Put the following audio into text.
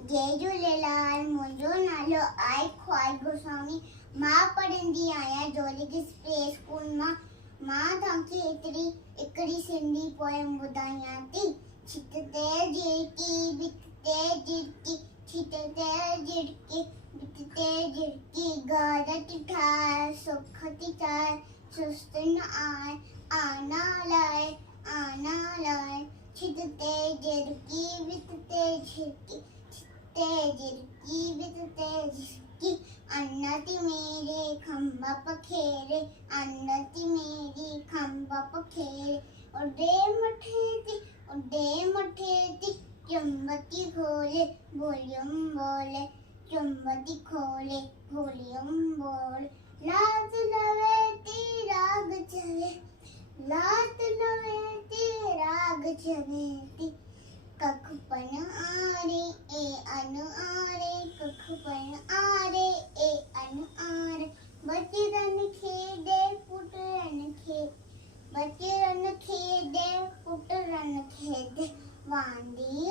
जय झूलेलाल। मुंहिंजो नालो आहे ख्वाज गोस्वामी। मां पढ़ंदी आहियां जोलिगिस प्ले स्कूल मां। मां तव्हांखे हिकिड़ी सिंधी पोयम ॿुधायां थी। छित ते झिरकी भित ते झिरकी, छित ते झिरकी भित ते झिरकी, घारत ठाहे सुख थी चाहे, सुस्त न आए आना लाए आना लाए। छित ते झिरकी भित ते झिरकी, ते झिरकी भित ते झिरकी, अन्नति मेरे खंबा पखेरे, अन्नति मेरी खंबा पखेरे। उड़े मठे थी चुंबती खोले, वॉल्यूम बोले चुंबती खोले वॉल्यूम बोले। लात लवेती राग चले, लात लवेती राग चलेती, कख पन आरे ए अनु आरे, कख पन आरे ए अनु आरे। बच्चे रन खेदे पुट रन खेद, बच्चे रन खेदे पुट रन खेदे, वांदी